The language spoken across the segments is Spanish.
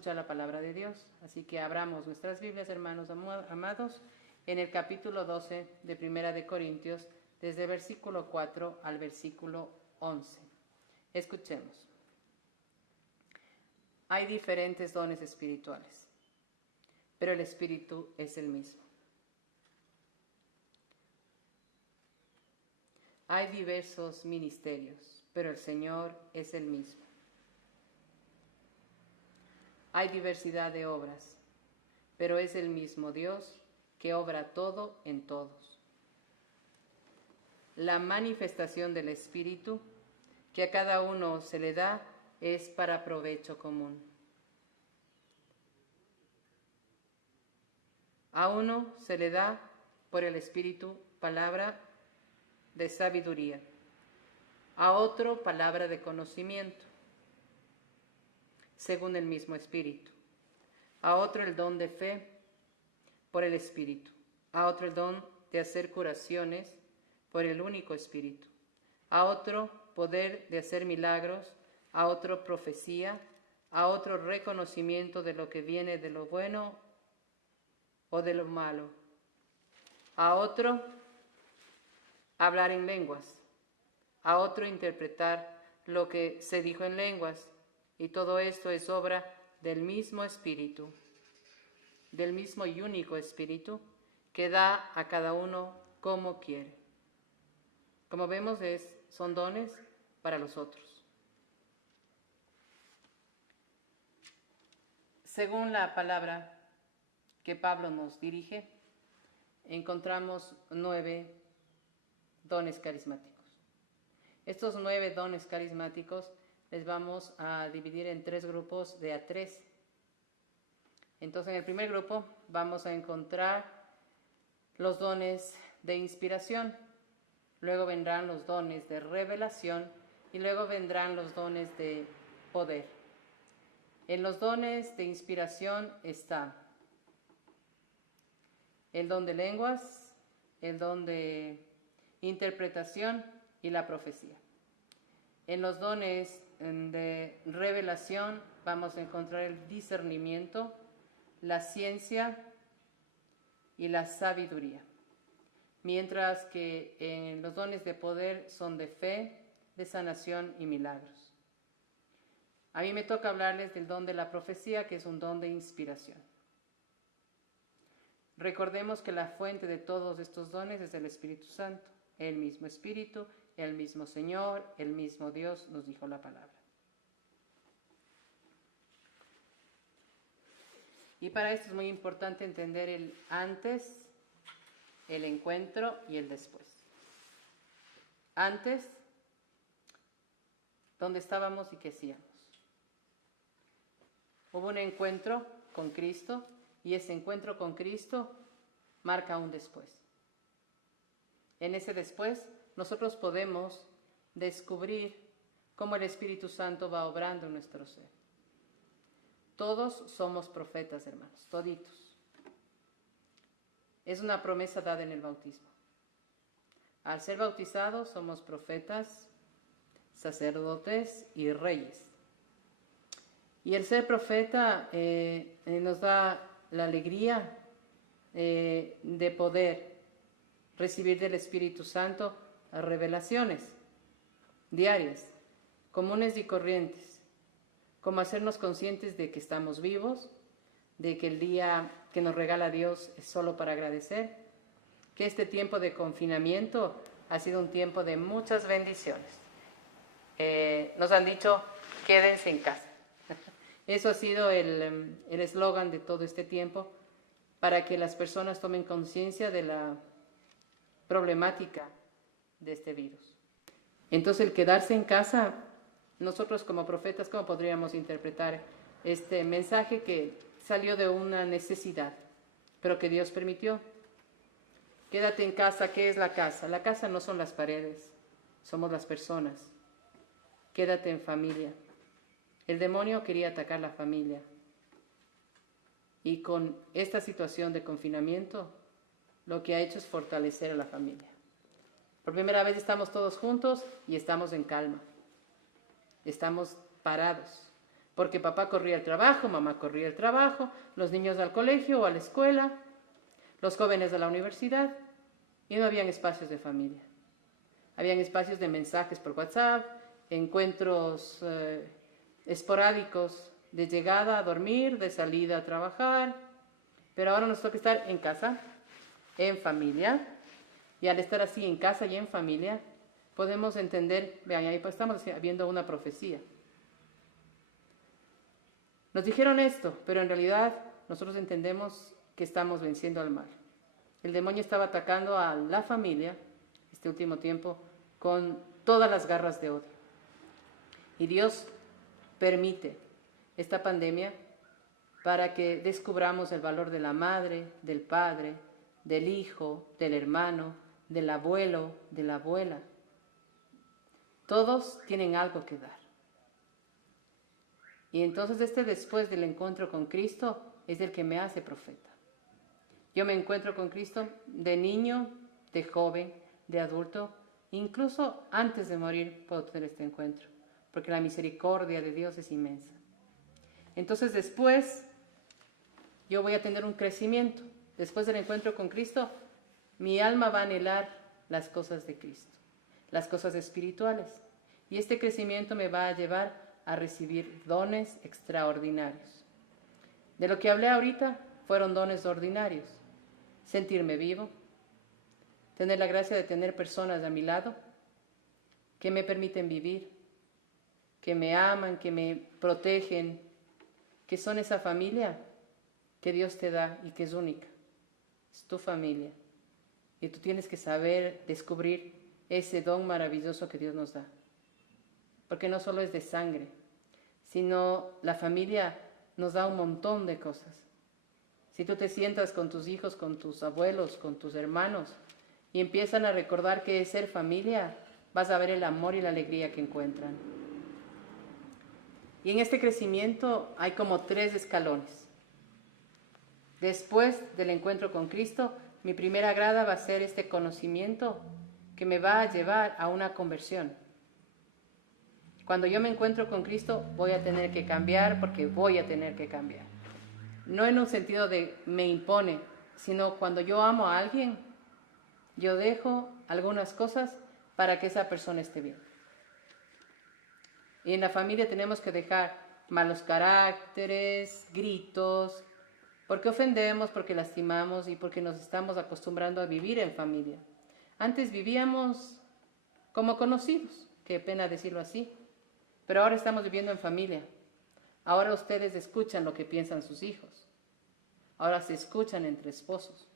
escuchar la palabra de Dios. Así que abramos nuestras Biblias, hermanos amados, en el capítulo 12 de Primera de Corintios, desde el versículo 4 al versículo 11. Escuchemos. Hay diferentes dones espirituales, pero el Espíritu es el mismo. Hay diversos ministerios, pero el Señor es el mismo. Hay diversidad de obras, pero es el mismo Dios que obra todo en todos. La manifestación del Espíritu que a cada uno se le da es para provecho común. A uno se le da por el Espíritu palabra de sabiduría, a otro palabra de conocimiento, según el mismo Espíritu, a otro el don de fe por el Espíritu, a otro el don de hacer curaciones por el único Espíritu, a otro poder de hacer milagros, a otro profecía, a otro reconocimiento de lo que viene de lo bueno o de lo malo, a otro hablar en lenguas, a otro interpretar lo que se dijo en lenguas, y todo esto es obra del mismo Espíritu, del mismo y único Espíritu, que da a cada uno como quiere. Como vemos, son dones para los otros. Según la palabra que Pablo nos dirige, encontramos 9 dones carismáticos. Estos 9 dones carismáticos les vamos a dividir en 3 grupos de a 3. Entonces, en el primer grupo vamos a encontrar los dones de inspiración, luego vendrán los dones de revelación y luego vendrán los dones de poder. En los dones de inspiración está el don de lenguas, el don de interpretación y la profecía. En los dones de revelación vamos a encontrar el discernimiento, la ciencia y la sabiduría. Mientras que en los dones de poder son de fe, de sanación y milagros. A mí me toca hablarles del don de la profecía, que es un don de inspiración. Recordemos que la fuente de todos estos dones es el Espíritu Santo, el mismo Espíritu, el mismo Señor, el mismo Dios, nos dijo la palabra. Y para esto es muy importante entender el antes, el encuentro y el después. Antes, ¿dónde estábamos y qué hacíamos? Hubo un encuentro con Cristo y ese encuentro con Cristo marca un después. En ese después, nosotros podemos descubrir cómo el Espíritu Santo va obrando en nuestro ser. Todos somos profetas, hermanos, toditos. Es una promesa dada en el bautismo. Al ser bautizados somos profetas, sacerdotes y reyes. Y el ser profeta nos da la alegría de poder recibir del Espíritu Santo revelaciones diarias, comunes y corrientes, como hacernos conscientes de que estamos vivos, de que el día que nos regala Dios es solo para agradecer, que este tiempo de confinamiento ha sido un tiempo de muchas bendiciones. Nos han dicho, quédense en casa. Eso ha sido el eslogan de todo este tiempo, para que las personas tomen conciencia de la problemática de este virus. Entonces, el quedarse en casa, nosotros como profetas, ¿cómo podríamos interpretar este mensaje que salió de una necesidad, pero que Dios permitió? Quédate en casa. ¿Qué es la casa? La casa no son las paredes, somos las personas. Quédate en familia. El demonio quería atacar la familia. Y con esta situación de confinamiento, lo que ha hecho es fortalecer a la familia. Por primera vez estamos todos juntos y estamos en calma. Estamos parados. porque papá corría al trabajo, mamá corría al trabajo, los niños al colegio o a la escuela, los jóvenes a la universidad, y no habían espacios de familia. Habían espacios de mensajes por WhatsApp, encuentros esporádicos de llegada a dormir, de salida a trabajar, pero ahora nos toca estar en casa, en familia, y al estar así en casa y en familia, podemos entender, vean, ahí estamos viendo una profecía. Nos dijeron esto, pero en realidad nosotros entendemos que estamos venciendo al mal. El demonio estaba atacando a la familia, este último tiempo, con todas las garras de odio. Y Dios permite esta pandemia para que descubramos el valor de la madre, del padre, del hijo, del hermano, del abuelo, de la abuela. Todos tienen algo que dar. Y entonces después del encuentro con Cristo es el que me hace profeta. Yo me encuentro con Cristo de niño, de joven, de adulto, incluso antes de morir puedo tener este encuentro, porque la misericordia de Dios es inmensa. Entonces después yo voy a tener un crecimiento. Después del encuentro con Cristo, mi alma va a anhelar las cosas de Cristo, las cosas espirituales. Y este crecimiento me va a llevar a recibir dones extraordinarios. De lo que hablé ahorita fueron dones ordinarios. Sentirme vivo, tener la gracia de tener personas a mi lado que me permiten vivir, que me aman, que me protegen, que son esa familia que Dios te da y que es única. Es tu familia. Y tú tienes que saber descubrir ese don maravilloso que Dios nos da. Porque no solo es de sangre, sino la familia nos da un montón de cosas. Si tú te sientas con tus hijos, con tus abuelos, con tus hermanos, y empiezan a recordar que es ser familia, vas a ver el amor y la alegría que encuentran. Y en este crecimiento hay como 3 escalones. Después del encuentro con Cristo, mi primera grada va a ser este conocimiento que me va a llevar a una conversión. Cuando yo me encuentro con Cristo, voy a tener que cambiar porque voy a tener que cambiar. No en un sentido de me impone, sino cuando yo amo a alguien, yo dejo algunas cosas para que esa persona esté bien. Y en la familia tenemos que dejar malos caracteres, gritos, porque ofendemos, porque lastimamos y porque nos estamos acostumbrando a vivir en familia. Antes vivíamos como conocidos, qué pena decirlo así, pero ahora estamos viviendo en familia. Ahora ustedes escuchan lo que piensan sus hijos. Ahora se escuchan entre esposos.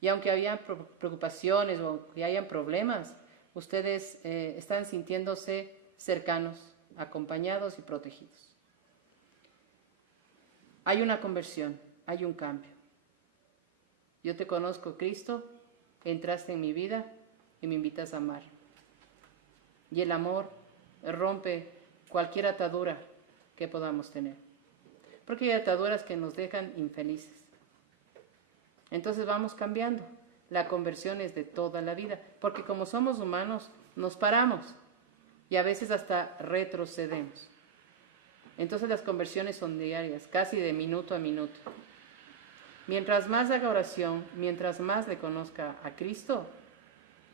Y aunque hayan preocupaciones o que hayan problemas, ustedes están sintiéndose cercanos, acompañados y protegidos. Hay una conversión, hay un cambio. Yo te conozco, Cristo, entraste en mi vida y me invitas a amar. Y el amor rompe cualquier atadura que podamos tener. Porque hay ataduras que nos dejan infelices. Entonces vamos cambiando. La conversión es de toda la vida. Porque como somos humanos, nos paramos. Y a veces hasta retrocedemos. Entonces las conversiones son diarias, casi de minuto a minuto. Mientras más haga oración, mientras más le conozca a Cristo,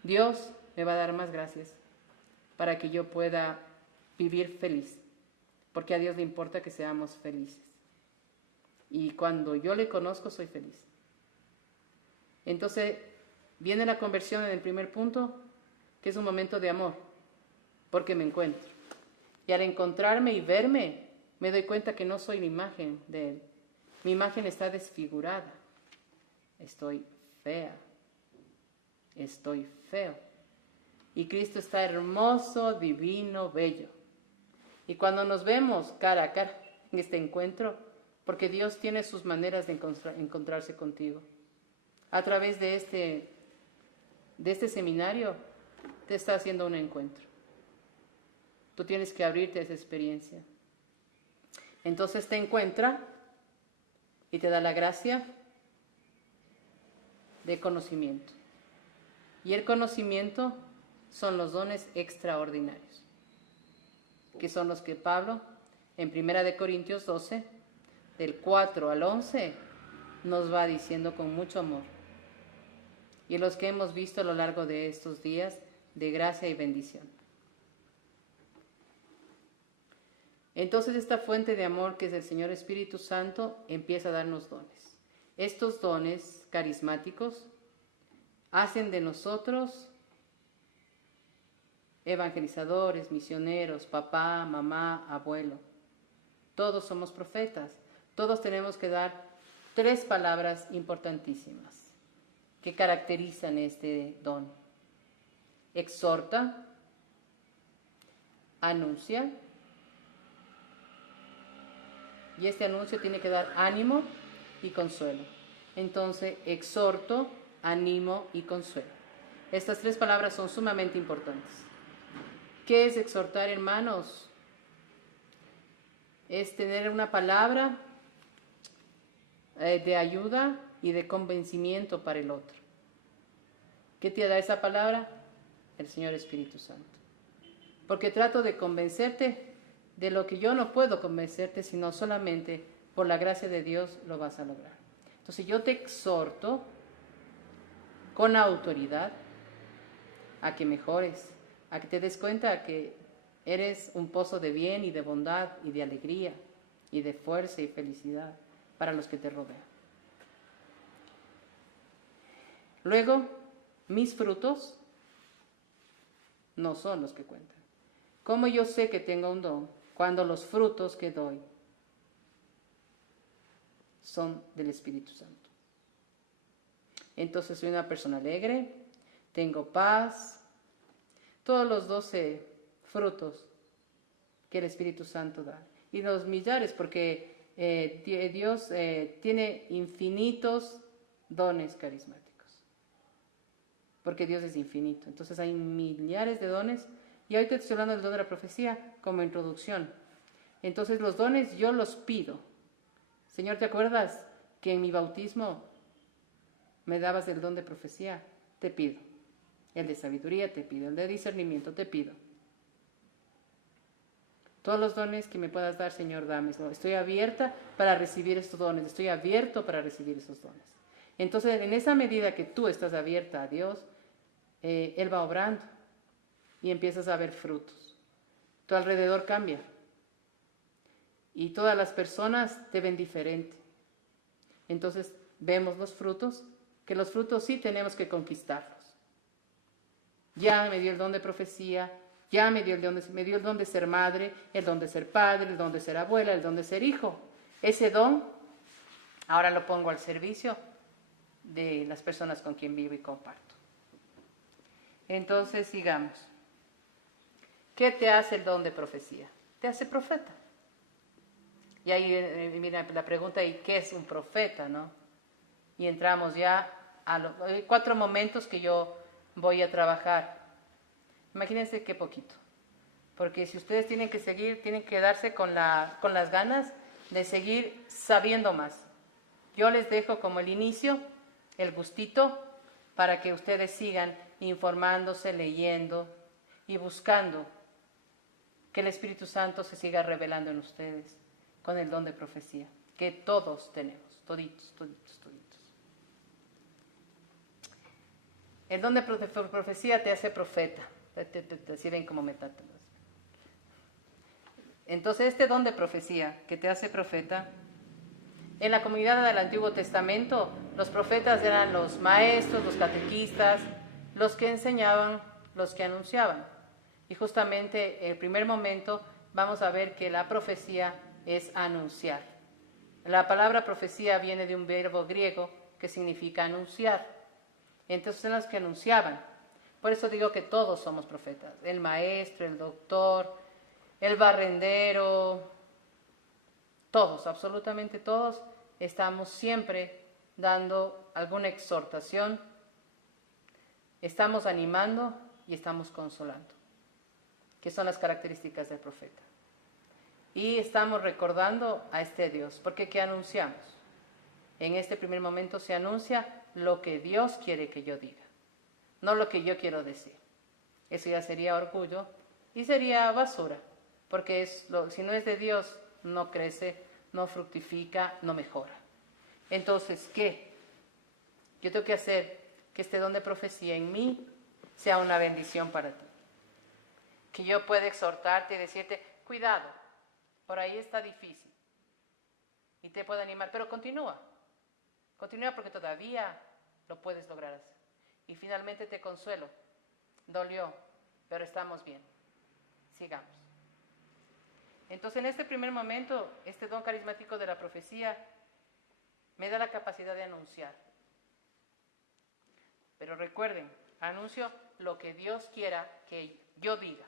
Dios me va a dar más gracias para que yo pueda vivir feliz. Porque a Dios le importa que seamos felices. Y cuando yo le conozco, soy feliz. Entonces, viene la conversión en el primer punto, que es un momento de amor, porque me encuentro. Y al encontrarme y verme, me doy cuenta que no soy la imagen de Él. Mi imagen está desfigurada. Estoy fea. Estoy feo. Y Cristo está hermoso, divino, bello. Y cuando nos vemos cara a cara en este encuentro, porque Dios tiene sus maneras de encontrarse contigo. A través de este seminario, te está haciendo un encuentro. Tú tienes que abrirte a esa experiencia. Entonces te encuentra y te da la gracia de conocimiento. Y el conocimiento son los dones extraordinarios, que son los que Pablo En 1 Corintios 12, del 4 al 11, nos va diciendo con mucho amor. Y los que hemos visto a lo largo de estos días de gracia y bendición. Entonces esta fuente de amor que es el Señor Espíritu Santo empieza a darnos dones. Estos dones carismáticos hacen de nosotros evangelizadores, misioneros, papá, mamá, abuelo. Todos somos profetas. Todos tenemos que dar 3 palabras importantísimas que caracterizan este don. Exhorta, anuncia, y este anuncio tiene que dar ánimo y consuelo. Entonces, exhorto, animo y consuelo. Estas 3 palabras son sumamente importantes. ¿Qué es exhortar, hermanos? Es tener una palabra de ayuda y de convencimiento para el otro. ¿Qué te da esa palabra? El Señor Espíritu Santo. Porque trato de convencerte de lo que yo no puedo convencerte, sino solamente por la gracia de Dios lo vas a lograr. Entonces yo te exhorto con autoridad a que mejores, a que te des cuenta que eres un pozo de bien y de bondad y de alegría y de fuerza y felicidad para los que te rodean. Luego, mis frutos no son los que cuentan. ¿Cómo yo sé que tengo un don? Cuando los frutos que doy son del Espíritu Santo. Entonces soy una persona alegre, tengo paz, todos los 12 frutos que el Espíritu Santo da. Y los millares, porque Dios tiene infinitos dones carismáticos. Porque Dios es infinito. Entonces hay millares de dones. Y ahorita estoy hablando del don de la profecía como introducción. Entonces los dones yo los pido. Señor, ¿te acuerdas que en mi bautismo me dabas el don de profecía? Te pido. El de sabiduría te pido. El de discernimiento te pido. Todos los dones que me puedas dar, Señor, dámelo. Estoy abierta para recibir estos dones. Estoy abierto para recibir esos dones. Entonces, en esa medida que tú estás abierta a Dios, Él va obrando y empiezas a ver frutos. Tu alrededor cambia y todas las personas te ven diferente. Entonces, vemos los frutos, que los frutos sí tenemos que conquistarlos. Ya me dio el don de profecía, ya me dio el don de ser madre, el don de ser padre, el don de ser abuela, el don de ser hijo. Ese don, ahora lo pongo al servicio de las personas con quien vivo y comparto. Entonces, sigamos. ¿Qué te hace el don de profecía? Te hace profeta. Y ahí, mira, la pregunta, ¿y qué es un profeta, no? Y entramos ya a los 4 momentos que yo voy a trabajar. Imagínense qué poquito. Porque si ustedes tienen que seguir, tienen que darse con las ganas de seguir sabiendo más. Yo les dejo como el inicio, el gustito, para que ustedes sigan informándose, leyendo y buscando que el Espíritu Santo se siga revelando en ustedes con el don de profecía, que todos tenemos, toditos. El don de profecía te hace profeta. Así ven como metáforas. Entonces, este don de profecía que te hace profeta, en la comunidad del Antiguo Testamento, los profetas eran los maestros, los catequistas, los que enseñaban, los que anunciaban. Y justamente en el primer momento vamos a ver que la profecía es anunciar. La palabra profecía viene de un verbo griego que significa anunciar. Entonces son los que anunciaban. Por eso digo que todos somos profetas. El maestro, el doctor, el barrendero, todos, absolutamente todos, estamos siempre dando alguna exhortación, estamos animando y estamos consolando, que son las características del profeta. Y estamos recordando a este Dios, porque ¿qué anunciamos? En este primer momento se anuncia lo que Dios quiere que yo diga, no lo que yo quiero decir. Eso ya sería orgullo y sería basura, porque si no es de Dios no crece, no fructifica, no mejora. Entonces, ¿qué? Yo tengo que hacer que este don de profecía en mí sea una bendición para ti. Que yo pueda exhortarte y decirte, cuidado, por ahí está difícil. Y te puedo animar, pero continúa. Continúa porque todavía lo puedes lograr hacer. Y finalmente te consuelo. Dolió, pero estamos bien. Sigamos. Entonces, en este primer momento, este don carismático de la profecía me da la capacidad de anunciar. Pero recuerden, anuncio lo que Dios quiera que yo diga.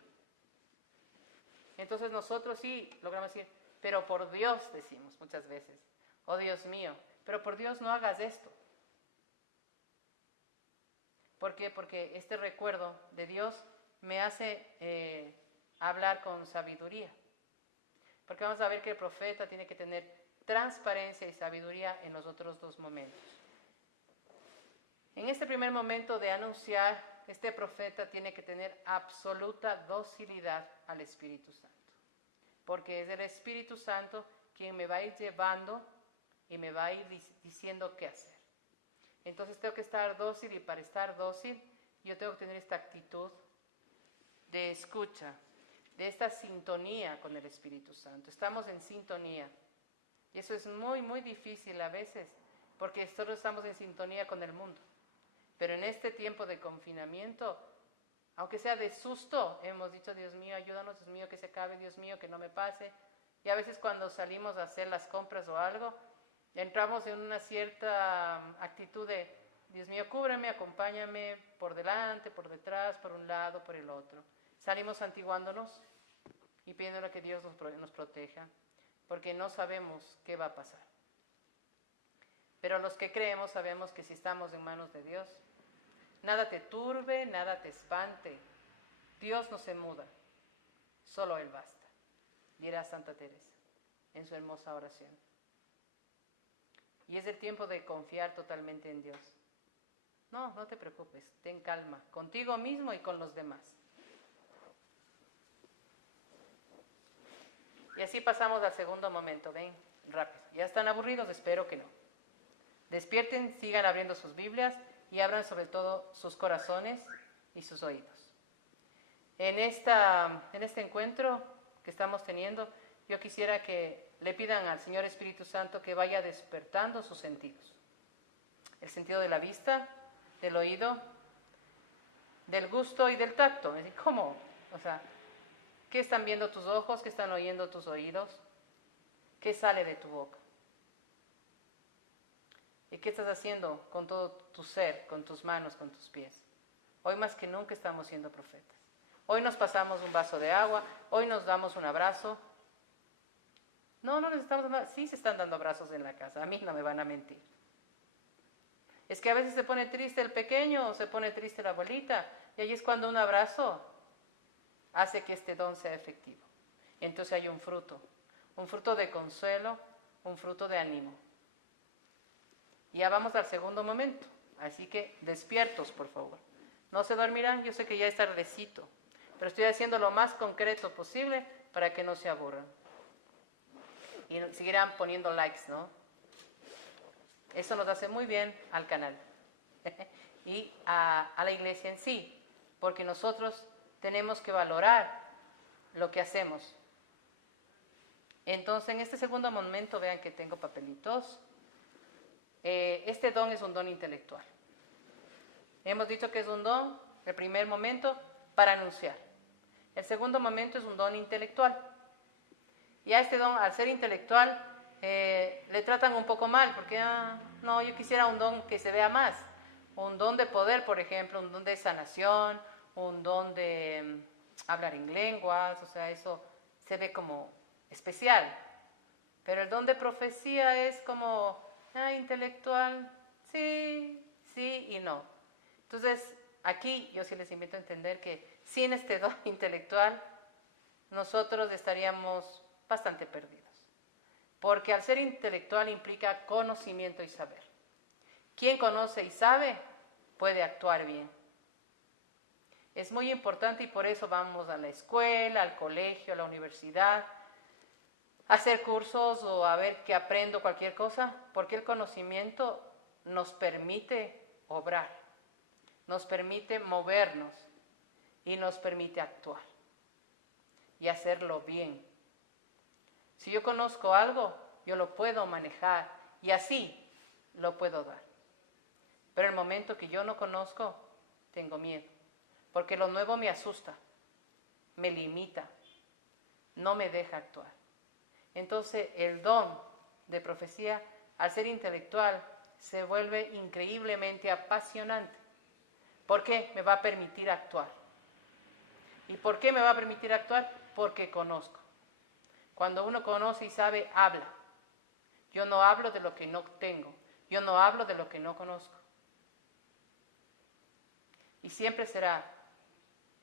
Entonces nosotros sí logramos decir, pero por Dios decimos muchas veces, oh Dios mío, pero por Dios no hagas esto. ¿Por qué? Porque este recuerdo de Dios me hace hablar con sabiduría. Porque vamos a ver que el profeta tiene que tener transparencia y sabiduría en los otros dos momentos. En este primer momento de anunciar, este profeta tiene que tener absoluta docilidad al Espíritu Santo. Porque es el Espíritu Santo quien me va a ir llevando y me va a ir diciendo qué hacer. Entonces tengo que estar dócil, y para estar dócil yo tengo que tener esta actitud de escucha, de esta sintonía con el Espíritu Santo. Estamos en sintonía. Y eso es muy, muy difícil a veces, porque nosotros estamos en sintonía con el mundo. Pero en este tiempo de confinamiento, aunque sea de susto, hemos dicho, Dios mío, ayúdanos, Dios mío, que se acabe, Dios mío, que no me pase. Y a veces cuando salimos a hacer las compras o algo, entramos en una cierta actitud de, Dios mío, cúbreme, acompáñame por delante, por detrás, por un lado, por el otro. Salimos santiguándonos y pidiéndole que Dios nos proteja, porque no sabemos qué va a pasar. Pero los que creemos sabemos que si estamos en manos de Dios, nada te turbe, nada te espante. Dios no se muda, solo Él basta, dirá Santa Teresa en su hermosa oración. Y es el tiempo de confiar totalmente en Dios. No te preocupes, ten calma, contigo mismo y con los demás. Y así pasamos al segundo momento, ven, rápido. ¿Ya están aburridos? Espero que no. Despierten, sigan abriendo sus Biblias y abran sobre todo sus corazones y sus oídos. En este encuentro que estamos teniendo, yo quisiera que le pidan al Señor Espíritu Santo que vaya despertando sus sentidos. El sentido de la vista, del oído, del gusto y del tacto. ¿Cómo? O sea, ¿qué están viendo tus ojos? ¿Qué están oyendo tus oídos? ¿Qué sale de tu boca? ¿Y qué estás haciendo con todo tu ser, con tus manos, con tus pies? Hoy más que nunca estamos siendo profetas. Hoy nos pasamos un vaso de agua, hoy nos damos un abrazo. No necesitamos nada. Sí se están dando abrazos en la casa, a mí no me van a mentir. Es que a veces se pone triste el pequeño o se pone triste la abuelita, y ahí es cuando un abrazo hace que este don sea efectivo. Entonces hay un fruto de consuelo, un fruto de ánimo. Y ya vamos al segundo momento, así que despiertos, por favor. No se dormirán, yo sé que ya es tardecito, pero estoy haciendo lo más concreto posible para que no se aburran. Y seguirán poniendo likes, ¿no? Eso nos hace muy bien al canal y a la iglesia en sí, porque nosotros tenemos que valorar lo que hacemos. Entonces, en este segundo momento, vean que tengo papelitos. Este don es un don intelectual. Hemos dicho que es un don, el primer momento, para anunciar. El segundo momento es un don intelectual. Y a este don, al ser intelectual, le tratan un poco mal, porque no, yo quisiera un don que se vea más. Un don de poder, por ejemplo, un don de sanación, un don de hablar en lenguas, o sea, eso se ve como especial. Pero el don de profecía es como intelectual, sí y no. Entonces, aquí yo sí les invito a entender que sin este don intelectual, nosotros estaríamos bastante perdidos. Porque al ser intelectual implica conocimiento y saber. Quien conoce y sabe puede actuar bien. Es muy importante y por eso vamos a la escuela, al colegio, a la universidad, hacer cursos o a ver que aprendo cualquier cosa, porque el conocimiento nos permite obrar, nos permite movernos y nos permite actuar y hacerlo bien. Si yo conozco algo, yo lo puedo manejar y así lo puedo dar. Pero el momento que yo no conozco, tengo miedo, porque lo nuevo me asusta, me limita, no me deja actuar. Entonces el don de profecía, al ser intelectual, se vuelve increíblemente apasionante. ¿Por qué? Me va a permitir actuar. ¿Y por qué me va a permitir actuar? Porque conozco. Cuando uno conoce y sabe, habla. Yo no hablo de lo que no tengo. Yo no hablo de lo que no conozco. Y siempre será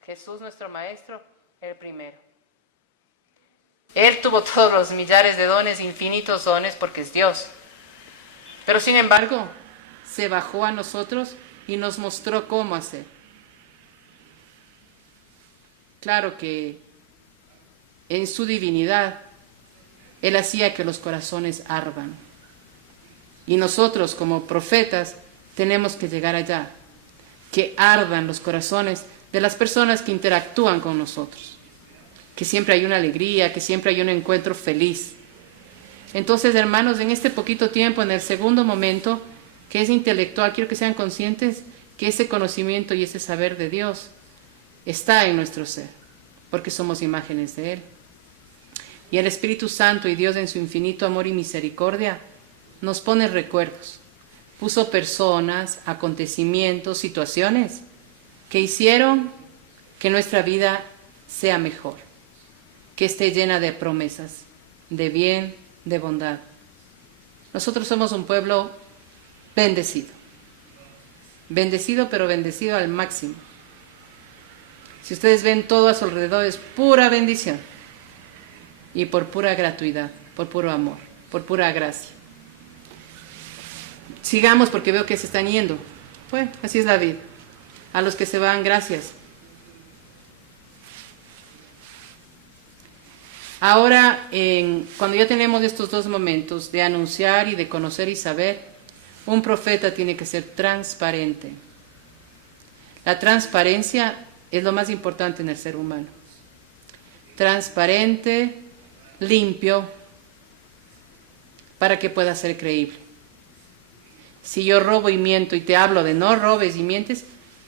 Jesús nuestro Maestro el primero. Él tuvo todos los millares de dones, infinitos dones, porque es Dios. Pero sin embargo, se bajó a nosotros y nos mostró cómo hacer. Claro que en su divinidad, Él hacía que los corazones ardan. Y nosotros, como profetas, tenemos que llegar allá, que ardan los corazones de las personas que interactúan con nosotros. Que siempre hay una alegría, que siempre hay un encuentro feliz. Entonces, hermanos, en este poquito tiempo, en el segundo momento, que es intelectual, quiero que sean conscientes que ese conocimiento y ese saber de Dios está en nuestro ser, porque somos imágenes de Él. Y el Espíritu Santo y Dios en su infinito amor y misericordia nos pone recuerdos. Puso personas, acontecimientos, situaciones que hicieron que nuestra vida sea mejor, que esté llena de promesas, de bien, de bondad. Nosotros somos un pueblo bendecido. Bendecido, pero bendecido al máximo. Si ustedes ven todo a su alrededor, es pura bendición. Y por pura gratuidad, por puro amor, por pura gracia. Sigamos porque veo que se están yendo. Bueno, así es la vida. A los que se van, gracias. Ahora, cuando ya tenemos estos dos momentos de anunciar y de conocer y saber, un profeta tiene que ser transparente. La transparencia es lo más importante en el ser humano. Transparente, limpio, para que pueda ser creíble. Si yo robo y miento y te hablo de no robes y mientes,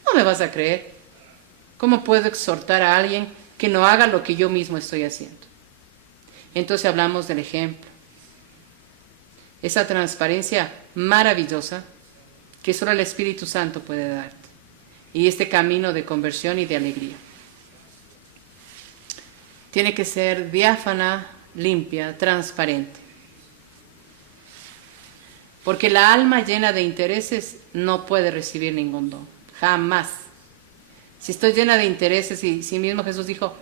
no me vas a creer. ¿Cómo puedo exhortar a alguien que no haga lo que yo mismo estoy haciendo? Entonces hablamos del ejemplo. Esa transparencia maravillosa que solo el Espíritu Santo puede darte. Y este camino de conversión y de alegría. Tiene que ser diáfana, limpia, transparente. Porque la alma llena de intereses no puede recibir ningún don. Jamás. Si estoy llena de intereses, y sí mismo Jesús dijo,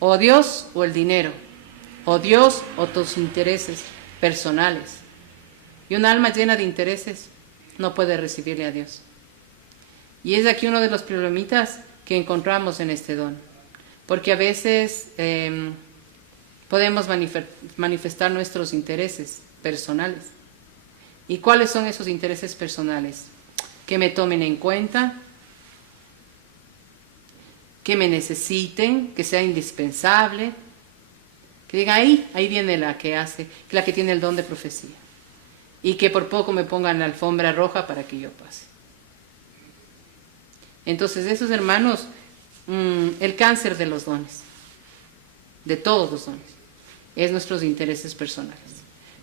o Dios o el dinero, o Dios o tus intereses personales. Y un alma llena de intereses no puede recibirle a Dios. Y es aquí uno de los problemitas que encontramos en este don. Porque a veces podemos manifestar nuestros intereses personales. ¿Y cuáles son esos intereses personales? Que me tomen en cuenta, que me necesiten, que sea indispensable, que diga ahí viene la que hace, la que tiene el don de profecía. Y que por poco me pongan la alfombra roja para que yo pase. Entonces, esos hermanos, el cáncer de los dones, de todos los dones, es nuestros intereses personales.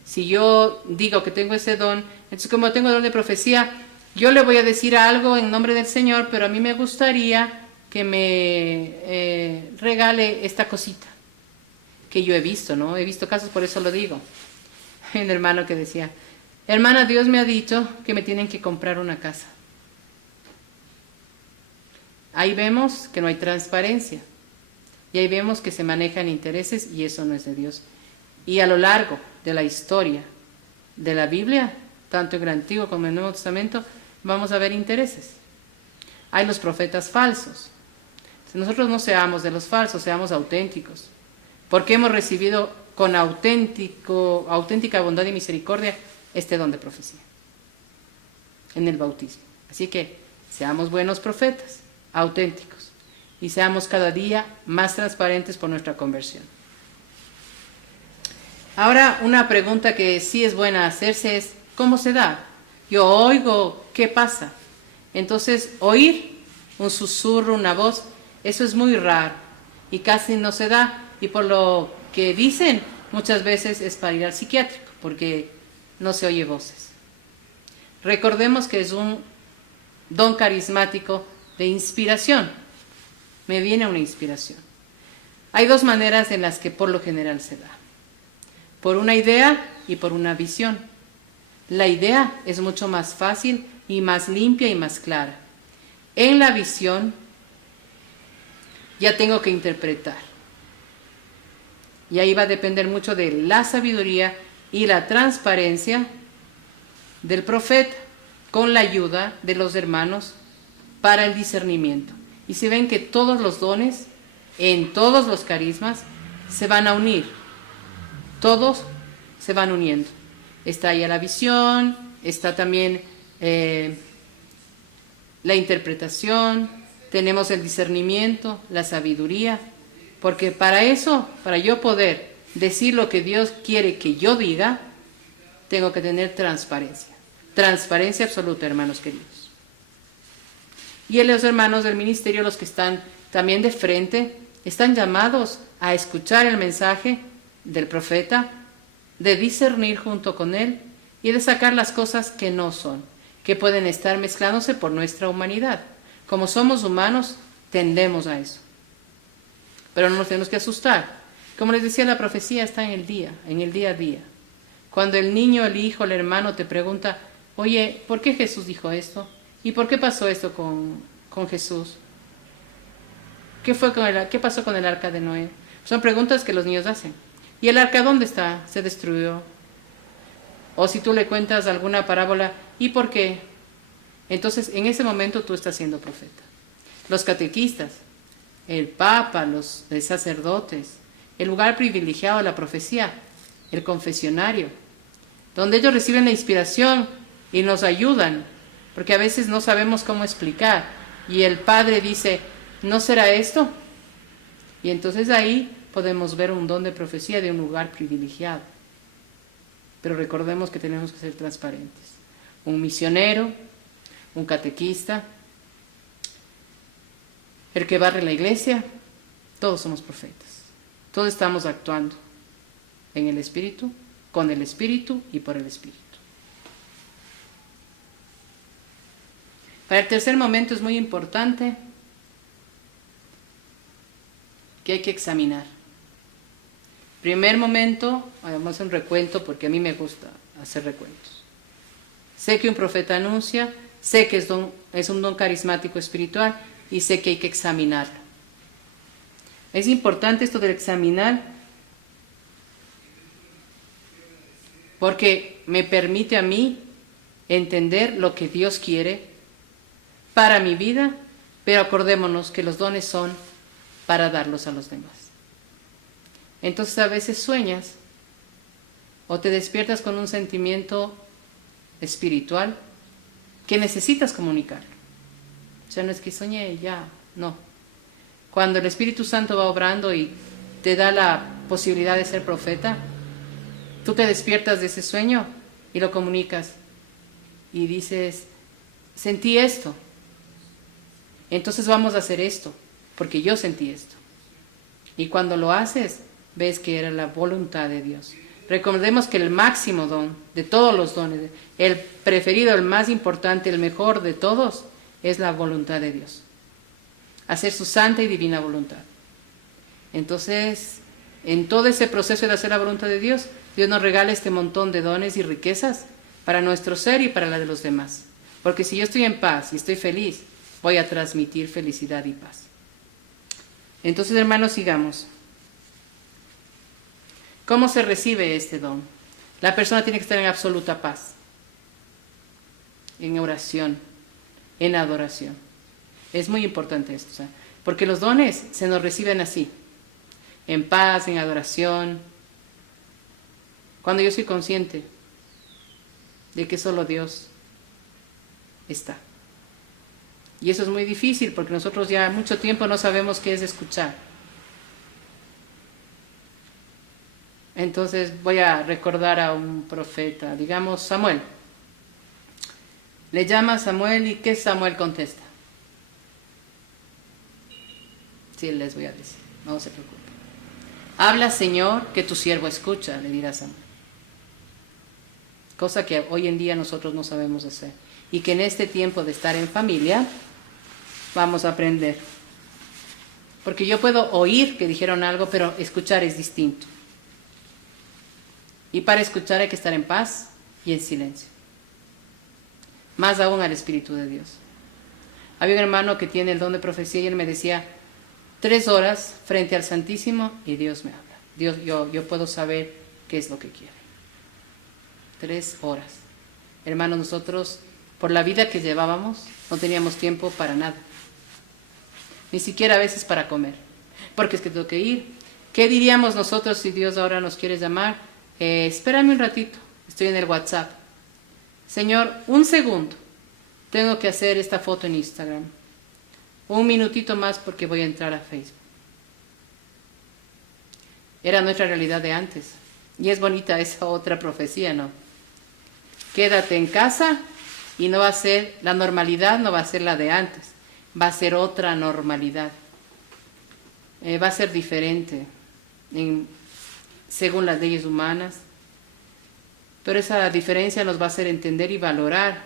Si yo digo que tengo ese don, entonces como tengo el don de profecía, yo le voy a decir algo en nombre del Señor, pero a mí me gustaría que me regale esta cosita, que yo he visto, ¿no? He visto casos, por eso lo digo. Hay un hermano que decía, hermana, Dios me ha dicho que me tienen que comprar una casa. Ahí vemos que no hay transparencia. Y ahí vemos que se manejan intereses y eso no es de Dios. Y a lo largo de la historia de la Biblia, tanto en el Antiguo como en el Nuevo Testamento, vamos a ver intereses. Hay los profetas falsos. Si nosotros no seamos de los falsos, seamos auténticos. Porque hemos recibido con auténtica bondad y misericordia este don de profecía en el bautismo. Así que seamos buenos profetas, auténticos, y seamos cada día más transparentes por nuestra conversión. Ahora, una pregunta que sí es buena hacerse es, ¿cómo se da? Yo oigo, ¿qué pasa? Entonces, oír un susurro, una voz, eso es muy raro y casi no se da. Y por lo que dicen, muchas veces es para ir al psiquiátrico, porque no se oye voces. Recordemos que es un don carismático de inspiración. Me viene una inspiración. Hay dos maneras en las que por lo general se da. Por una idea y por una visión. La idea es mucho más fácil y más limpia y más clara. En la visión ya tengo que interpretar. Y ahí va a depender mucho de la sabiduría y la transparencia del profeta con la ayuda de los hermanos para el discernimiento. Y se ven que todos los dones, en todos los carismas, se van a unir. Todos se van uniendo. Está ya la visión, está también la interpretación, tenemos el discernimiento, la sabiduría, porque para eso, para yo poder decir lo que Dios quiere que yo diga, tengo que tener transparencia. Transparencia absoluta, hermanos queridos. Y los hermanos del ministerio, los que están también de frente, están llamados a escuchar el mensaje del profeta, de discernir junto con él y de sacar las cosas que no son, que pueden estar mezclándose por nuestra humanidad. Como somos humanos, tendemos a eso. Pero no nos tenemos que asustar. Como les decía, la profecía está en el día a día. Cuando el niño, el hijo, el hermano te pregunta, oye, ¿por qué Jesús dijo esto? ¿Y por qué pasó esto con Jesús? ¿Qué pasó con el arca de Noé? Son preguntas que los niños hacen. ¿Y el arca dónde está? Se destruyó. O si tú le cuentas alguna parábola, ¿y por qué? Entonces, en ese momento tú estás siendo profeta. Los catequistas, el papa, los sacerdotes, el lugar privilegiado de la profecía, el confesionario, donde ellos reciben la inspiración y nos ayudan, porque a veces no sabemos cómo explicar. Y el Padre dice, ¿no será esto? Y entonces ahí podemos ver un don de profecía de un lugar privilegiado. Pero recordemos que tenemos que ser transparentes. Un misionero, un catequista, el que barre la iglesia, todos somos profetas. Todos estamos actuando en el Espíritu, con el Espíritu y por el Espíritu. Para el tercer momento es muy importante que hay que examinar. Primer momento, vamos a hacer un recuento porque a mí me gusta hacer recuentos. Sé que un profeta anuncia, sé que es un don carismático espiritual y sé que hay que examinarlo. Es importante esto de examinar porque me permite a mí entender lo que Dios quiere para mi vida, pero acordémonos que los dones son para darlos a los demás. Entonces a veces sueñas o te despiertas con un sentimiento espiritual que necesitas comunicar. O sea, no es que soñé ya, no. Cuando el Espíritu Santo va obrando y te da la posibilidad de ser profeta, tú te despiertas de ese sueño y lo comunicas y dices, sentí esto, entonces vamos a hacer esto, porque yo sentí esto. Y cuando lo haces, ves que era la voluntad de Dios. Recordemos que el máximo don de todos los dones, el preferido, el más importante, el mejor de todos, es la voluntad de Dios. Hacer su santa y divina voluntad. Entonces, en todo ese proceso de hacer la voluntad de Dios, Dios nos regala este montón de dones y riquezas para nuestro ser y para la de los demás. Porque si yo estoy en paz y estoy feliz, voy a transmitir felicidad y paz. Entonces, hermanos, sigamos. ¿Cómo se recibe este don? La persona tiene que estar en absoluta paz, en oración, en adoración. Es muy importante esto, ¿sabes? Porque los dones se nos reciben así, en paz, en adoración, Cuando yo soy consciente de que solo Dios está. Y eso es muy difícil porque nosotros ya mucho tiempo no sabemos qué es escuchar. Entonces voy a recordar a un profeta, digamos Samuel. Le llama a Samuel y ¿qué Samuel contesta? Sí, les voy a decir, no se preocupen. Habla, Señor, que tu siervo escucha, le dirá Samuel. Cosa que hoy en día nosotros no sabemos hacer. Y que en este tiempo de estar en familia vamos a aprender. Porque yo puedo oír que dijeron algo, pero escuchar es distinto. Y para escuchar hay que estar en paz y en silencio. Más aún al Espíritu de Dios. Había un hermano que tiene el don de profecía y él me decía, 3 horas frente al Santísimo y Dios me habla. Yo puedo saber qué es lo que quiere. 3 horas. Hermanos, nosotros, por la vida que llevábamos, no teníamos tiempo para nada. Ni siquiera a veces para comer. Porque es que tengo que ir. ¿Qué diríamos nosotros si Dios ahora nos quiere llamar? Espérame un ratito, estoy en el WhatsApp. Señor, 1 segundo. Tengo que hacer esta foto en Instagram. 1 minutito más porque voy a entrar a Facebook. Era nuestra realidad de antes. Y es bonita esa otra profecía, ¿no? Quédate en casa y no va a ser, la normalidad no va a ser la de antes. Va a ser otra normalidad. Va a ser diferente según las leyes humanas. Pero esa diferencia nos va a hacer entender y valorar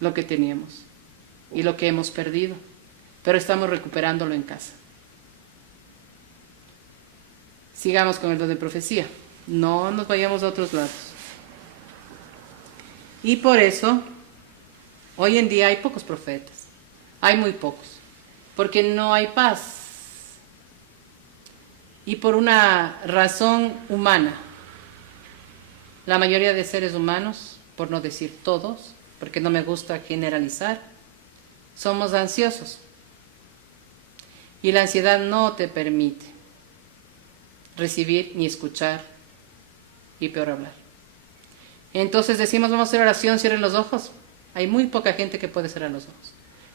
lo que teníamos y lo que hemos perdido. Pero estamos recuperándolo en casa. Sigamos con el don de profecía. No nos vayamos a otros lados. Y por eso, hoy en día hay pocos profetas. Hay muy pocos. Porque no hay paz. Y por una razón humana. La mayoría de seres humanos, por no decir todos, porque no me gusta generalizar, somos ansiosos. Y la ansiedad no te permite recibir ni escuchar y peor hablar. Entonces decimos, vamos a hacer oración, cierren los ojos. Hay muy poca gente que puede cerrar los ojos.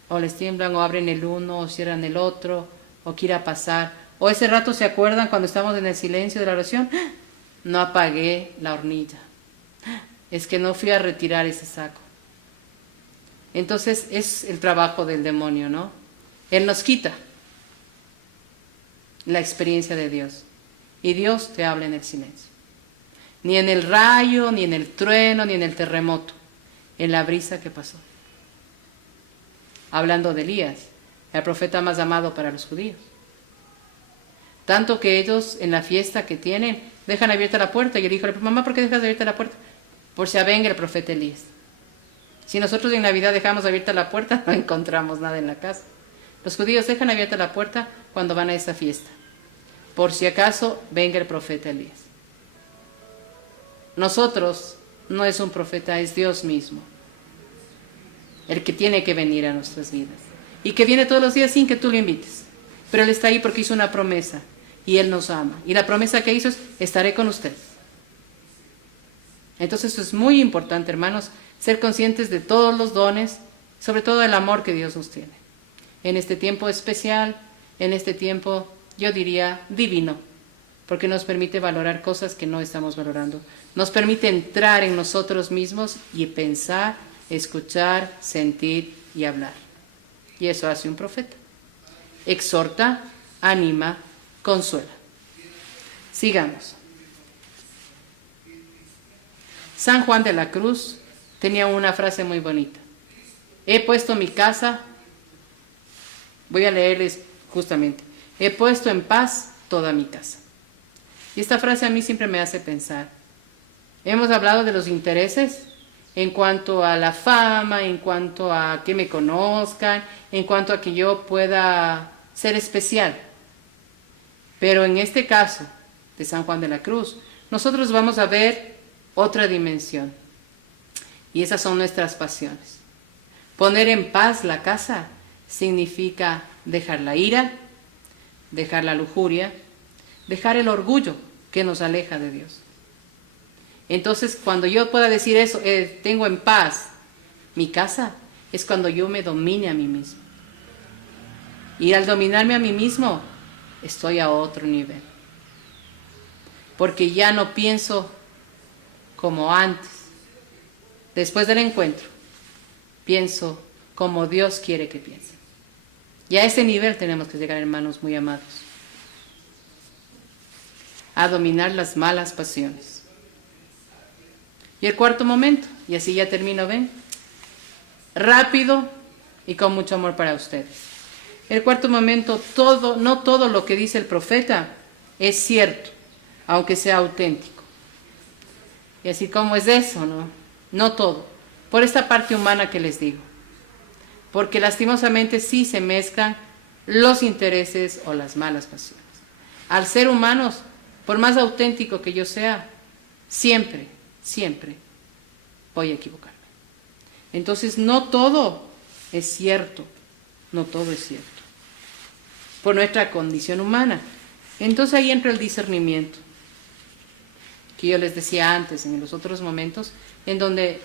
O les tiemblan, o abren el uno, o cierran el otro, o quiera pasar. O ese rato se acuerdan cuando estamos en el silencio de la oración, no apagué la hornilla. Es que no fui a retirar ese saco. Entonces es el trabajo del demonio, ¿no? Él nos quita la experiencia de Dios. Y Dios te habla en el silencio. Ni en el rayo, ni en el trueno, ni en el terremoto. En la brisa que pasó. Hablando de Elías, el profeta más amado para los judíos. Tanto que ellos en la fiesta que tienen, dejan abierta la puerta. Y él dijo, mamá, ¿por qué dejas abierta la puerta? Por si avenga el profeta Elías. Si nosotros en Navidad dejamos abierta la puerta, no encontramos nada en la casa. Los judíos dejan abierta la puerta cuando van a esa fiesta. Por si acaso venga el profeta Elías. Nosotros no es un profeta, es Dios mismo. El que tiene que venir a nuestras vidas. Y que viene todos los días sin que tú lo invites. Pero Él está ahí porque hizo una promesa. Y Él nos ama. Y la promesa que hizo es, estaré con ustedes. Entonces es muy importante, hermanos, ser conscientes de todos los dones, sobre todo el amor que Dios nos tiene. En este tiempo especial, en este tiempo, yo diría, divino, porque nos permite valorar cosas que no estamos valorando. Nos permite entrar en nosotros mismos y pensar, escuchar, sentir y hablar. Y eso hace un profeta. Exhorta, anima, consuela. Sigamos. San Juan de la Cruz tenía una frase muy bonita. He puesto mi casa, voy a leerles justamente, he puesto en paz toda mi casa. Y esta frase a mí siempre me hace pensar. Hemos hablado de los intereses en cuanto a la fama, en cuanto a que me conozcan, en cuanto a que yo pueda ser especial. Pero en este caso de San Juan de la Cruz, nosotros vamos a ver otra dimensión. Y esas son nuestras pasiones. Poner en paz la casa significa dejar la ira, dejar la lujuria, dejar el orgullo que nos aleja de Dios. Entonces, cuando yo pueda decir eso, tengo en paz mi casa, es cuando yo me domine a mí mismo. Y al dominarme a mí mismo, estoy a otro nivel. Porque ya no pienso como antes. Después del encuentro, pienso como Dios quiere que piense. Y a ese nivel tenemos que llegar, hermanos muy amados. A dominar las malas pasiones. Y el cuarto momento, y así ya termino, ¿ven? Rápido y con mucho amor para ustedes. El cuarto momento, no todo lo que dice el profeta es cierto, aunque sea auténtico. Y así como es eso, ¿no? No todo. Por esta parte humana que les digo. Porque lastimosamente sí se mezclan los intereses o las malas pasiones. Al ser humanos, por más auténtico que yo sea, siempre voy a equivocarme. Entonces no todo es cierto, no todo es cierto. Por nuestra condición humana. Entonces ahí entra el discernimiento, que yo les decía antes en los otros momentos, en donde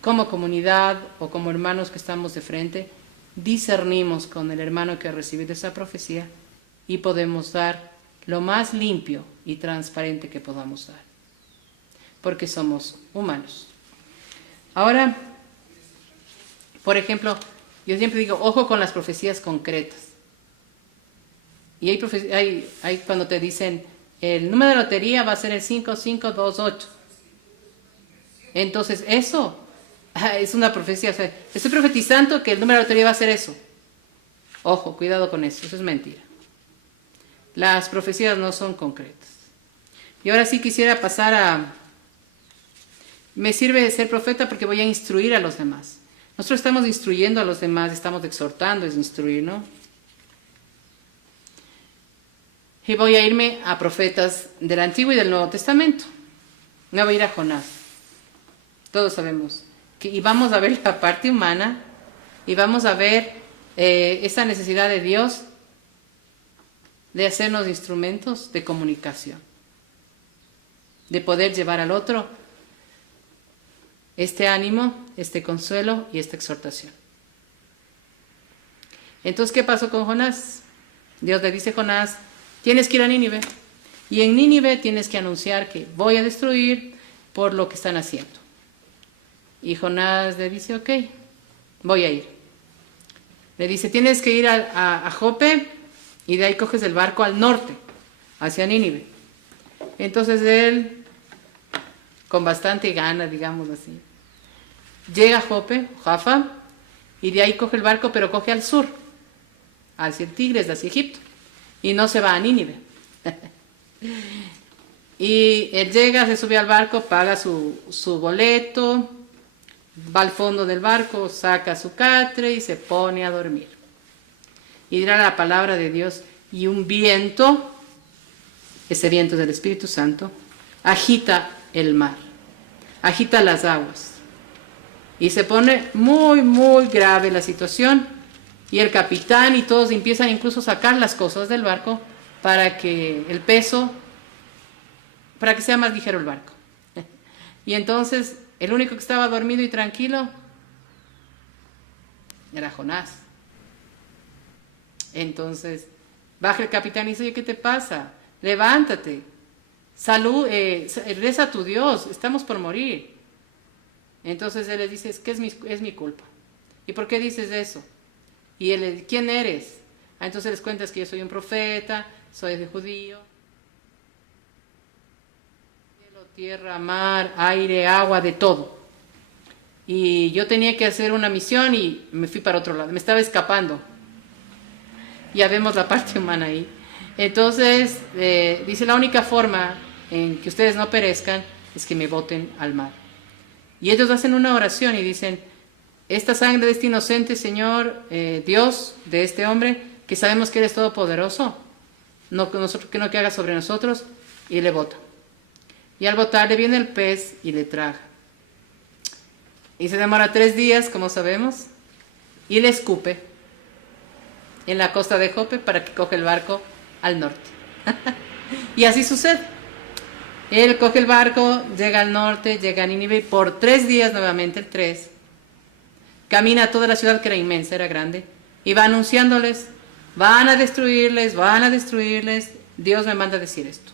como comunidad o como hermanos que estamos de frente, discernimos con el hermano que ha recibido esa profecía y podemos dar lo más limpio y transparente que podamos dar, porque somos humanos. Ahora, por ejemplo, yo siempre digo, ojo con las profecías concretas. Y hay cuando te dicen, el número de lotería va a ser el 5528. Entonces, eso es una profecía. O sea, estoy profetizando que el número de lotería va a ser eso. Ojo, cuidado con eso es mentira. Las profecías no son concretas. Y ahora sí quisiera pasar a... Me sirve de ser profeta porque voy a instruir a los demás. Nosotros estamos instruyendo a los demás, estamos exhortando, es instruir, ¿no? Y voy a irme a profetas del Antiguo y del Nuevo Testamento. Me voy a ir a Jonás. Todos sabemos. Y vamos a ver la parte humana y vamos a ver esa necesidad de Dios de hacernos instrumentos de comunicación, de poder llevar al otro este ánimo, este consuelo y esta exhortación. Entonces, ¿qué pasó con Jonás? Dios le dice a Jonás, tienes que ir a Nínive. Y en Nínive tienes que anunciar que voy a destruir por lo que están haciendo. Y Jonás le dice, ok, voy a ir. Le dice, tienes que ir a Jope y de ahí coges el barco al norte, hacia Nínive. Entonces él, con bastante gana, digamos así, llega a Jope, Jaffa, y de ahí coge el barco, pero coge al sur, hacia el Tigres, hacia Egipto. Y no se va a Nínive. Y él llega, se sube al barco, paga su boleto, va al fondo del barco, saca su catre y se pone a dormir. Y dirá la palabra de Dios, y un viento, ese viento del Espíritu Santo, agita el mar, agita las aguas. Y se pone muy, muy grave la situación. Y el capitán y todos empiezan incluso a sacar las cosas del barco para que el peso, para que sea más ligero el barco. Y entonces el único que estaba dormido y tranquilo era Jonás. Entonces baja el capitán y dice, oye, ¿qué te pasa? Levántate, reza a tu Dios, estamos por morir. Entonces él le dice, es que es mi culpa. ¿Y por qué dices eso? Y él le dice, ¿quién eres? Entonces les cuentas que yo soy un profeta, soy de judío. Cielo, tierra, mar, aire, agua, de todo. Y yo tenía que hacer una misión y me fui para otro lado, me estaba escapando. Ya vemos la parte humana ahí. Entonces, dice, la única forma en que ustedes no perezcan es que me boten al mar. Y ellos hacen una oración y dicen, esta sangre de este inocente Señor, Dios, de este hombre, que sabemos que eres todopoderoso, que no haga sobre nosotros, y le bota. Y al botarle viene el pez y le traga. Y se demora 3 días, como sabemos, y le escupe en la costa de Jope para que coge el barco al norte. Y así sucede. Él coge el barco, llega al norte, llega a Nínive y por 3 días nuevamente, el 3, camina a toda la ciudad que era inmensa, era grande, y va anunciándoles, van a destruirles, Dios me manda a decir esto.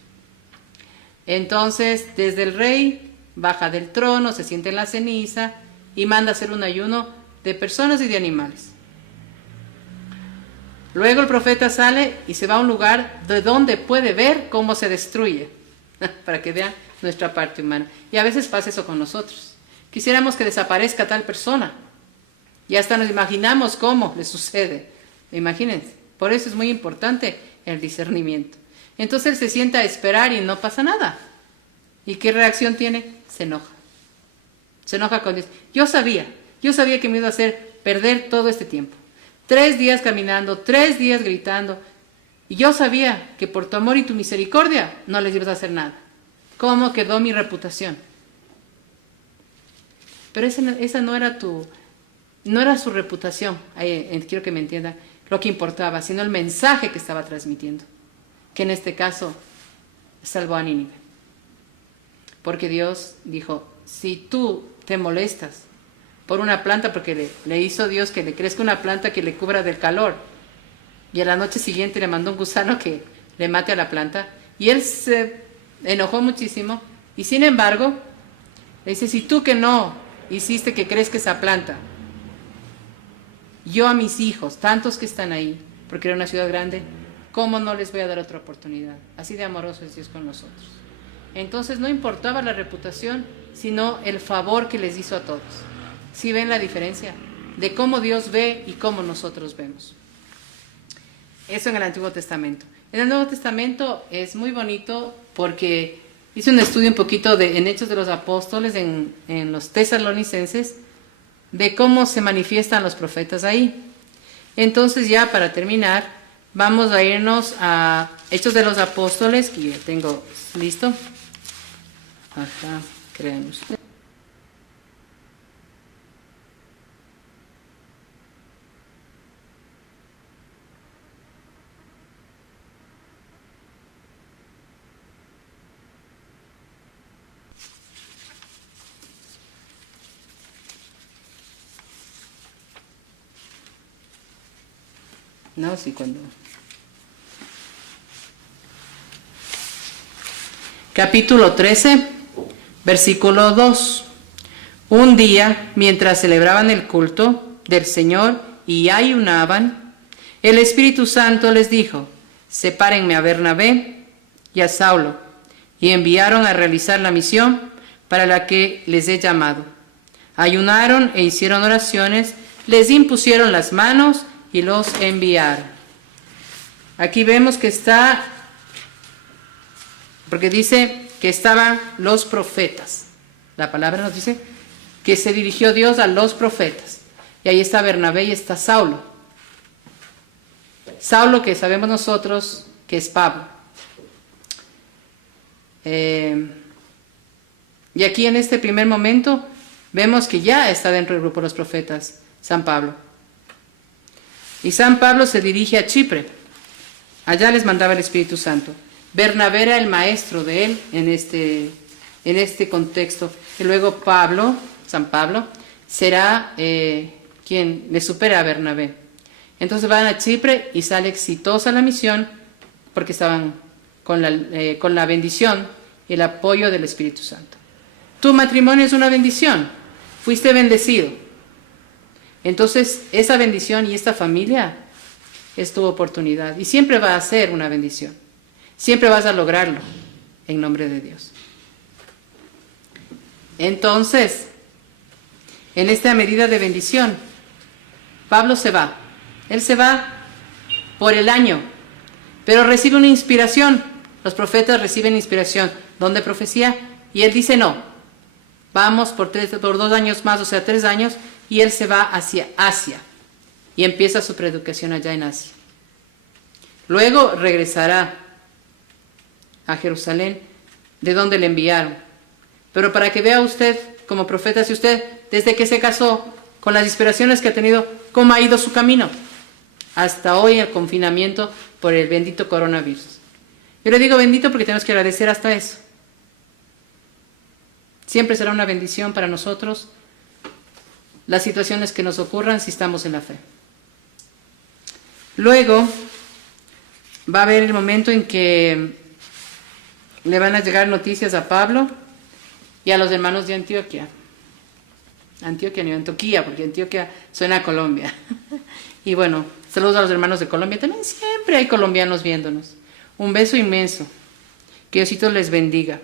Entonces, desde el rey, baja del trono, se siente en la ceniza y manda hacer un ayuno de personas y de animales. Luego el profeta sale y se va a un lugar de donde puede ver cómo se destruye, para que vean nuestra parte humana. Y a veces pasa eso con nosotros. Quisiéramos que desaparezca tal persona y hasta nos imaginamos cómo le sucede. Imagínense. Por eso es muy importante el discernimiento. Entonces él se sienta a esperar y no pasa nada. ¿Y qué reacción tiene? Se enoja. Se enoja con Dios. Yo sabía que me iba a hacer perder todo este tiempo. 3 días caminando, 3 días gritando. Y yo sabía que por tu amor y tu misericordia no les ibas a hacer nada. ¿Cómo quedó mi reputación? Pero esa no era su reputación. Quiero que me entiendan lo que importaba, sino el mensaje que estaba transmitiendo. Que en este caso salvó a Nínive. Porque Dios dijo, si tú te molestas por una planta, porque le hizo Dios que le crezca una planta que le cubra del calor, y a la noche siguiente le mandó un gusano que le mate a la planta, y él se enojó muchísimo, y sin embargo, le dice, si tú que no hiciste que crezca esa planta, yo a mis hijos, tantos que están ahí, porque era una ciudad grande, ¿cómo no les voy a dar otra oportunidad? Así de amoroso es Dios con nosotros. Entonces no importaba la reputación, sino el favor que les hizo a todos. ¿Sí ven la diferencia? De cómo Dios ve y cómo nosotros vemos. Eso en el Antiguo Testamento. En el Nuevo Testamento es muy bonito porque hice un estudio un poquito en Hechos de los Apóstoles, en los Tesalonicenses, de cómo se manifiestan los profetas ahí. Entonces ya para terminar, vamos a irnos a Hechos de los Apóstoles, que ya tengo listo. Acá, créanme usted. No, sí, cuando... Capítulo 13, versículo 2. Un día, mientras celebraban el culto del Señor y ayunaban, el Espíritu Santo les dijo, sepárenme a Bernabé y a Saulo, y enviaron a realizar la misión para la que les he llamado. Ayunaron e hicieron oraciones, les impusieron las manos y los enviaron. Aquí vemos que está, porque dice que estaban los profetas. La palabra nos dice que se dirigió Dios a los profetas. Y ahí está Bernabé y está Saulo. Saulo, que sabemos nosotros que es Pablo. Y aquí en este primer momento vemos que ya está dentro del grupo de los profetas San Pablo. Y San Pablo se dirige a Chipre. Allá les mandaba el Espíritu Santo. Bernabé era el maestro de él en este contexto. Y luego San Pablo, será quien le supera a Bernabé. Entonces van a Chipre y sale exitosa la misión porque estaban con la bendición y el apoyo del Espíritu Santo. Tu matrimonio es una bendición. Fuiste bendecido. Entonces, esa bendición y esta familia es tu oportunidad. Y siempre va a ser una bendición. Siempre vas a lograrlo en nombre de Dios. Entonces, en esta medida de bendición, Pablo se va. Él se va por el año, pero recibe una inspiración. Los profetas reciben inspiración. ¿Dónde profecía? Y él dice no. Vamos por 2 años más, o sea, 3 años. Y él se va hacia Asia y empieza su predicación allá en Asia. Luego regresará a Jerusalén, de donde le enviaron. Pero para que vea usted, como profeta, si usted, desde que se casó, con las inspiraciones que ha tenido, cómo ha ido su camino, hasta hoy el confinamiento por el bendito coronavirus. Yo le digo bendito porque tenemos que agradecer hasta eso. Siempre será una bendición para nosotros las situaciones que nos ocurran si estamos en la fe. Luego va a haber el momento en que le van a llegar noticias a Pablo y a los hermanos de Antioquía. Antioquía, porque Antioquía suena a Colombia. Y bueno, saludos a los hermanos de Colombia. También siempre hay colombianos viéndonos. Un beso inmenso. Que Diosito les bendiga.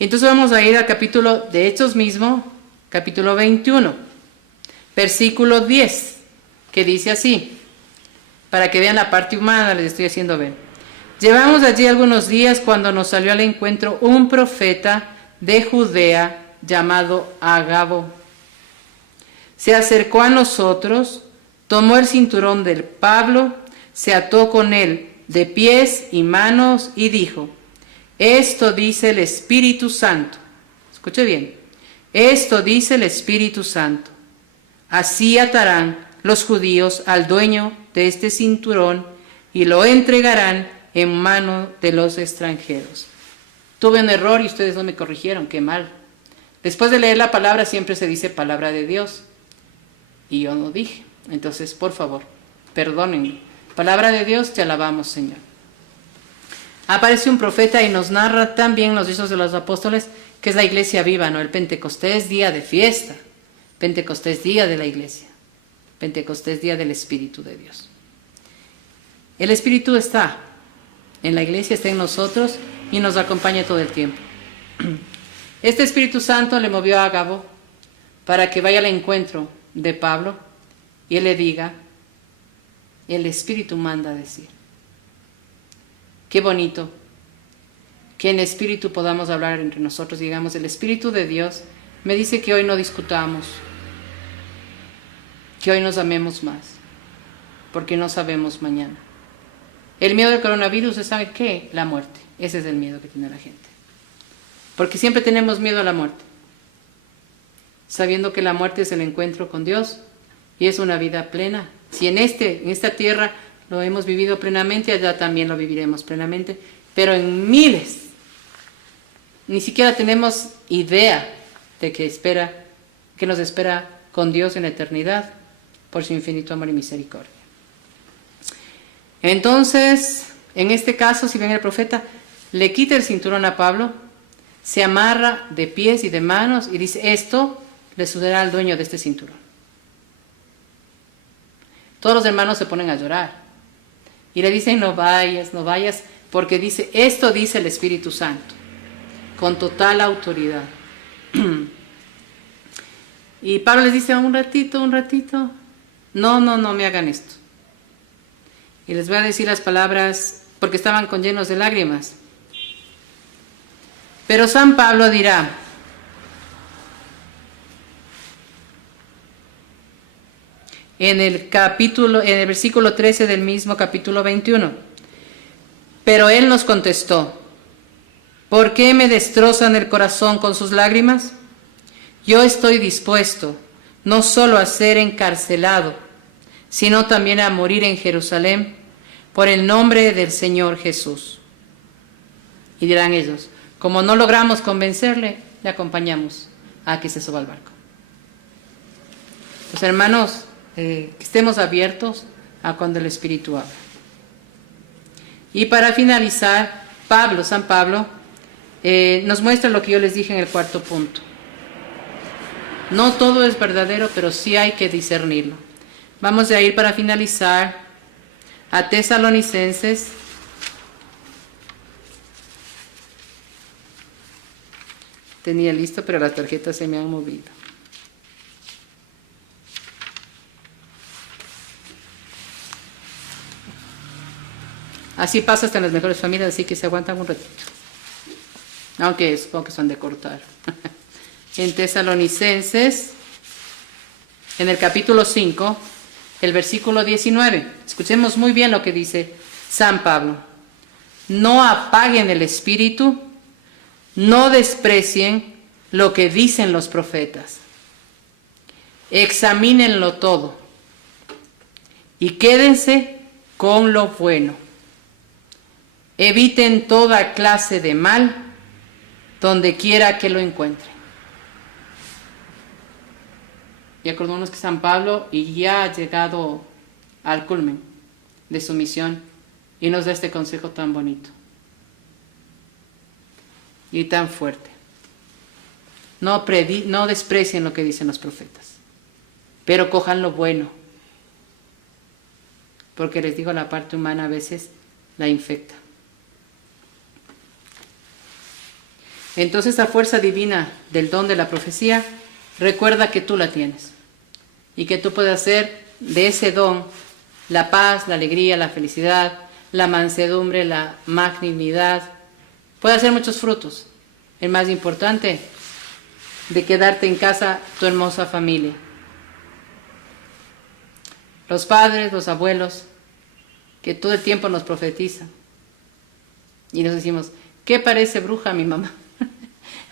Entonces vamos a ir al capítulo de Hechos mismo, capítulo 21, versículo 10, que dice así, para que vean la parte humana, les estoy haciendo ver. Llevamos allí algunos días cuando nos salió al encuentro un profeta de Judea llamado Agabo. Se acercó a nosotros, tomó el cinturón de Pablo, se ató con él de pies y manos y dijo: esto dice el Espíritu Santo. Escuche bien. Esto dice el Espíritu Santo. Así atarán los judíos al dueño de este cinturón y lo entregarán en mano de los extranjeros. Tuve un error y ustedes no me corrigieron. Qué mal. Después de leer la palabra siempre se dice palabra de Dios. Y yo no dije. Entonces, por favor, perdónenme. Palabra de Dios, te alabamos, Señor. Aparece un profeta y nos narra también los Hechos de los Apóstoles, que es la iglesia viva, ¿no? El Pentecostés, día de fiesta. Pentecostés, día de la iglesia. Pentecostés, día del Espíritu de Dios. El Espíritu está en la iglesia, está en nosotros y nos acompaña todo el tiempo. Este Espíritu Santo le movió a Agabo para que vaya al encuentro de Pablo y él le diga: el Espíritu manda a decir. Qué bonito que en espíritu podamos hablar entre nosotros. Digamos, el Espíritu de Dios me dice que hoy no discutamos, que hoy nos amemos más, porque no sabemos mañana. El miedo del coronavirus, ¿sabe qué? La muerte. Ese es el miedo que tiene la gente. Porque siempre tenemos miedo a la muerte, sabiendo que la muerte es el encuentro con Dios y es una vida plena. Si en esta tierra lo hemos vivido plenamente, allá también lo viviremos plenamente, pero en miles. Ni siquiera tenemos idea de que nos espera con Dios en la eternidad, por su infinito amor y misericordia. Entonces, en este caso, si ven el profeta, le quita el cinturón a Pablo, se amarra de pies y de manos y dice: esto le sucederá al dueño de este cinturón. Todos los hermanos se ponen a llorar. Y le dicen: no vayas, porque dice: esto dice el Espíritu Santo, con total autoridad. Y Pablo les dice: un ratito, no me hagan esto. Y les voy a decir las palabras, porque estaban llenos de lágrimas. Pero San Pablo dirá: en el versículo 13 del mismo capítulo 21. Pero él nos contestó: ¿por qué me destrozan el corazón con sus lágrimas? Yo estoy dispuesto no solo a ser encarcelado, sino también a morir en Jerusalén por el nombre del Señor Jesús. Y dirán ellos: como no logramos convencerle, le acompañamos a que se suba al barco. Pues hermanos, que estemos abiertos a cuando el Espíritu habla. Y para finalizar, San Pablo, nos muestra lo que yo les dije en el cuarto punto. No todo es verdadero, pero sí hay que discernirlo. Vamos a ir para finalizar a Tesalonicenses. Tenía listo, pero las tarjetas se me han movido. Así pasa hasta en las mejores familias, así que se aguantan un ratito. Aunque supongo que son de cortar. En Tesalonicenses, en el capítulo 5, el versículo 19. Escuchemos muy bien lo que dice San Pablo. No apaguen el espíritu, no desprecien lo que dicen los profetas. Examínenlo todo y quédense con lo bueno. Eviten toda clase de mal donde quiera que lo encuentren. Y acordémonos que San Pablo ya ha llegado al culmen de su misión y nos da este consejo tan bonito y tan fuerte. No desprecien lo que dicen los profetas, pero cojan lo bueno, porque les digo, la parte humana a veces la infecta. Entonces la fuerza divina del don de la profecía, recuerda que tú la tienes y que tú puedes hacer de ese don la paz, la alegría, la felicidad, la mansedumbre, la magnanimidad. Puede hacer muchos frutos. El más importante, de quedarte en casa tu hermosa familia. Los padres, los abuelos, que todo el tiempo nos profetizan. Y nos decimos, ¿qué parece bruja mi mamá?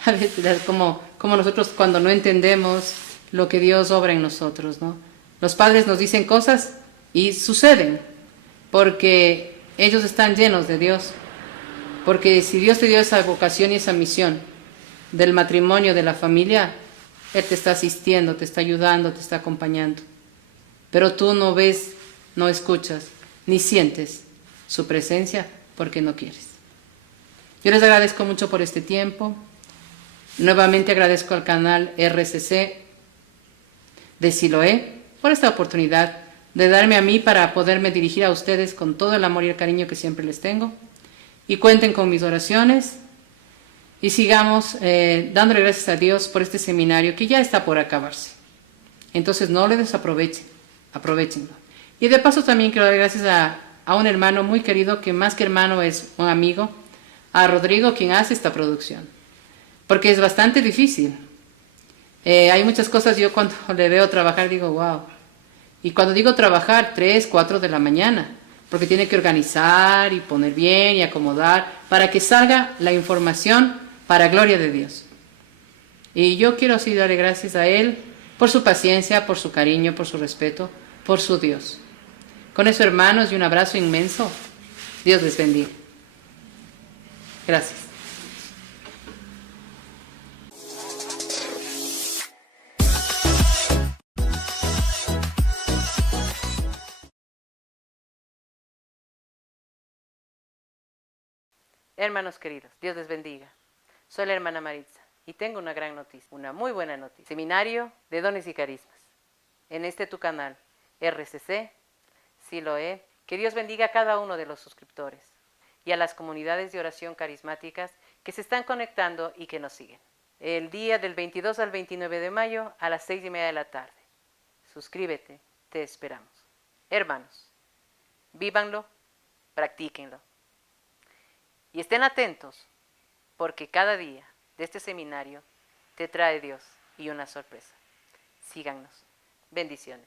A veces como nosotros cuando no entendemos lo que Dios obra en nosotros, ¿no? Los padres nos dicen cosas y suceden, porque ellos están llenos de Dios. Porque si Dios te dio esa vocación y esa misión del matrimonio, de la familia, Él te está asistiendo, te está ayudando, te está acompañando. Pero tú no ves, no escuchas, ni sientes su presencia porque no quieres. Yo les agradezco mucho por este tiempo. Nuevamente agradezco al canal RCC de Siloé por esta oportunidad de darme a mí para poderme dirigir a ustedes con todo el amor y el cariño que siempre les tengo. Y cuenten con mis oraciones y sigamos dándole gracias a Dios por este seminario que ya está por acabarse. Entonces no le desaprovechen, aprovechenlo. Y de paso también quiero dar gracias a un hermano muy querido, que más que hermano es un amigo, a Rodrigo, quien hace esta producción, porque es bastante difícil. Hay muchas cosas, yo cuando le veo trabajar digo, wow. Y cuando digo trabajar, 3, 4 de la mañana, porque tiene que organizar y poner bien y acomodar para que salga la información para gloria de Dios. Y yo quiero así darle gracias a él por su paciencia, por su cariño, por su respeto, por su Dios. Con eso, hermanos, y un abrazo inmenso. Dios les bendiga. Gracias. Hermanos queridos, Dios les bendiga. Soy la hermana Maritza y tengo una gran noticia, una muy buena noticia. Seminario de Dones y Carismas. En este tu canal, RCC, Siloé. Que Dios bendiga a cada uno de los suscriptores y a las comunidades de oración carismáticas que se están conectando y que nos siguen. El día del 22 al 29 de mayo a las 6:30 de la tarde. Suscríbete, te esperamos. Hermanos, vívanlo, practíquenlo. Y estén atentos, porque cada día de este seminario te trae Dios y una sorpresa. Síganos. Bendiciones.